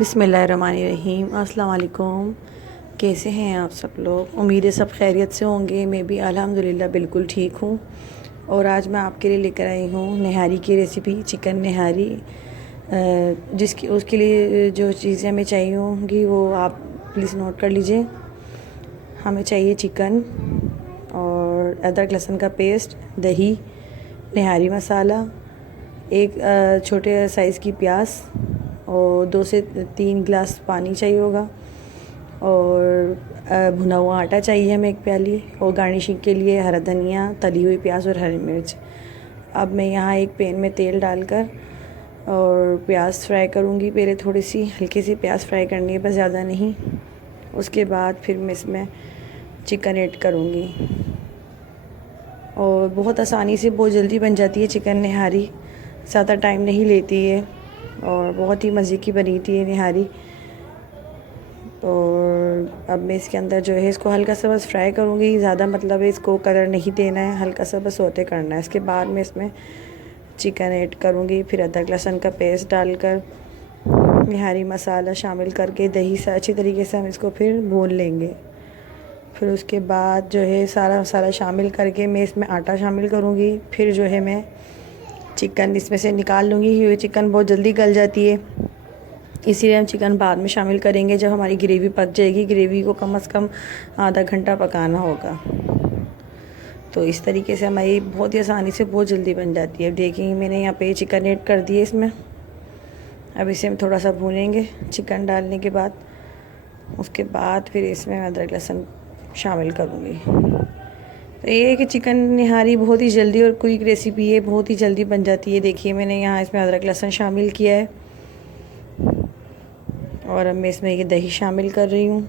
बिस्मिल्लाहिर्रहमानिर्रहीम। अस्सलाम वालेकुम। कैसे हैं आप सब लोग? उम्मीद है सब खैरियत से होंगे। मैं भी अल्हम्दुलिल्लाह बिल्कुल ठीक हूँ। और आज मैं आपके लिए लेकर आई हूँ निहारी की रेसिपी, चिकन निहारी। जिसकी उसके लिए जो चीज़ें हमें चाहिए होंगी वो आप प्लीज़ नोट कर लीजिए। हमें चाहिए चिकन और अदरक लहसुन का पेस्ट, दही, निहारी मसाला, एक छोटे साइज़ की प्याज और 2 से 3 गिलास पानी चाहिए होगा। और भुना हुआ आटा चाहिए हमें 1 प्याली। और गार्निशिंग के लिए हरा धनिया, तली हुई प्याज और हरी मिर्च। अब मैं यहाँ एक पैन में तेल डालकर और प्याज फ्राई करूँगी। पहले थोड़ी सी हल्की सी प्याज फ्राई करनी है, बस ज़्यादा नहीं। उसके बाद फिर मैं इसमें चिकन ऐड करूँगी। और बहुत आसानी से बहुत जल्दी बन जाती है चिकन निहारी, ज़्यादा टाइम नहीं लेती है और बहुत ही मज़े की बनी थी ये निहारी। और अब मैं इसके अंदर जो है इसको हल्का सा बस फ्राई करूँगी, ज़्यादा मतलब है इसको कलर नहीं देना है, हल्का सा बस सोते करना है। इसके बाद मैं इसमें चिकन ऐड करूँगी, फिर अदरक लहसुन का पेस्ट डालकर निहारी मसाला शामिल करके दही से अच्छी तरीके से हम इसको फिर भून लेंगे। फिर उसके बाद जो है सारा मसाला शामिल करके मैं इसमें आटा शामिल करूँगी। फिर जो है मैं चिकन इसमें से निकाल लूँगी क्योंकि चिकन बहुत जल्दी गल जाती है, इसीलिए हम चिकन बाद में शामिल करेंगे जब हमारी ग्रेवी पक जाएगी। ग्रेवी को कम से कम आधा घंटा पकाना होगा। तो इस तरीके से हमारी बहुत ही आसानी से बहुत जल्दी बन जाती है। अब देखेंगे मैंने यहाँ पे चिकन ऐड कर दिए इसमें। अब इसे हम थोड़ा सा भूनेंगे चिकन डालने के बाद। उसके बाद फिर इसमें अदरक लहसुन शामिल करूँगी। तो ये है कि चिकन निहारी बहुत ही जल्दी और क्विक रेसिपी है, बहुत ही जल्दी बन जाती है। देखिए मैंने यहाँ इसमें अदरक लहसुन शामिल किया है और अब मैं इसमें ये दही शामिल कर रही हूँ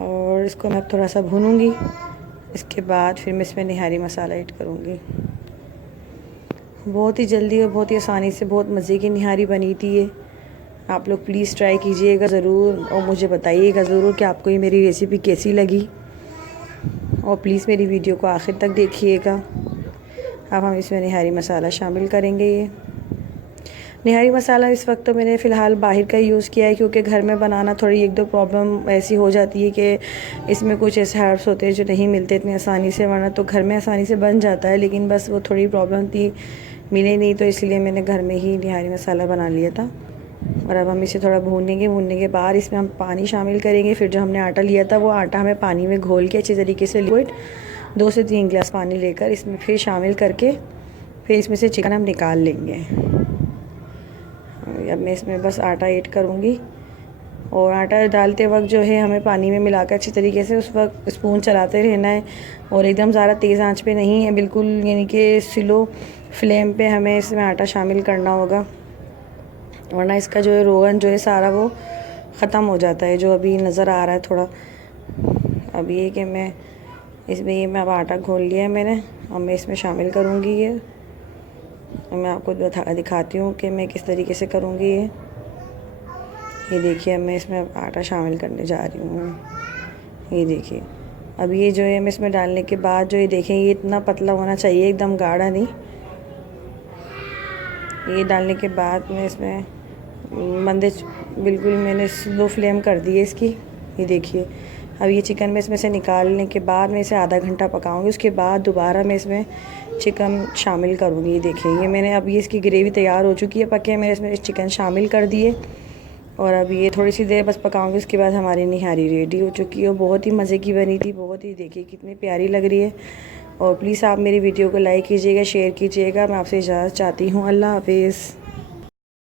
और इसको मैं थोड़ा सा भूनूंगी। इसके बाद फिर मैं इसमें निहारी मसाला ऐड करूँगी। बहुत ही जल्दी और बहुत ही आसानी से बहुत मज़े की निहारी बनी थी ये। आप लोग प्लीज़ ट्राई कीजिएगा ज़रूर और मुझे बताइएगा ज़रूर कि आपको ये मेरी रेसिपी कैसी लगी। और प्लीज़ मेरी वीडियो को आखिर तक देखिएगा। अब हम इसमें निहारी मसाला शामिल करेंगे। ये निहारी मसाला इस वक्त तो मैंने फ़िलहाल बाहर का यूज़ किया है क्योंकि घर में बनाना थोड़ी 1-2 प्रॉब्लम ऐसी हो जाती है कि इसमें कुछ ऐसे हर्ब्स होते हैं जो नहीं मिलते इतनी आसानी से, वरना तो घर में आसानी से बन जाता है। लेकिन बस वो थोड़ी प्रॉब्लम थी, मिले नहीं, तो इसलिए मैंने घर में ही निहारी मसाला बना लिया था। और अब हम इसे थोड़ा भूनेंगे। भूनने के बाद इसमें हम पानी शामिल करेंगे। फिर जो हमने आटा लिया था वो आटा हमें पानी में घोल के अच्छी तरीके से लिक्विड 2 से 3 गिलास पानी लेकर इसमें फिर शामिल करके फिर इसमें से चिकन हम निकाल लेंगे। अब मैं इसमें बस आटा ऐड करूँगी और आटा डालते वक्त जो है हमें पानी में मिलाकर अच्छी तरीके से उस वक्त स्पून चलाते रहना है और एकदम ज़्यादा तेज़ आंच पे नहीं है, बिल्कुल यानी कि स्लो फ्लेम पे हमें इसमें आटा शामिल करना होगा, वरना इसका जो है रोगन जो है सारा वो ख़त्म हो जाता है, जो अभी नज़र आ रहा है थोड़ा। अब ये कि मैं इसमें ये मैं अब आटा घोल लिया है मैंने और मैं इसमें शामिल करूँगी ये। और मैं आपको दिखाती हूँ कि मैं किस तरीके से करूँगी ये देखिए मैं इसमें आटा शामिल करने जा रही हूँ। ये देखिए अब ये जो है मैं इसमें डालने के बाद जो ये देखें ये इतना पतला होना चाहिए, एकदम गाढ़ा नहीं। ये डालने के बाद मैं इसमें मंदे बिल्कुल मैंने स्लो फ्लेम कर दी है इसकी। ये देखिए अब ये चिकन में इसमें से निकालने के बाद मैं इसे आधा घंटा पकाऊंगी। उसके बाद दोबारा मैं इसमें चिकन शामिल करूँगी। ये देखिए ये मैंने अब ये इसकी ग्रेवी तैयार हो चुकी है, पके मैंने इसमें चिकन शामिल कर दिए और अब ये थोड़ी सी देर बस पकाऊंगी। उसके बाद हमारी निहारी रेडी हो चुकी है और बहुत ही मज़े की बनी थी, बहुत ही देखिए कितनी प्यारी लग रही है। और प्लीज़ आप मेरी वीडियो को लाइक कीजिएगा, शेयर कीजिएगा। मैं आपसे इजाज़त चाहती हूँ। अल्लाह हाफिज़।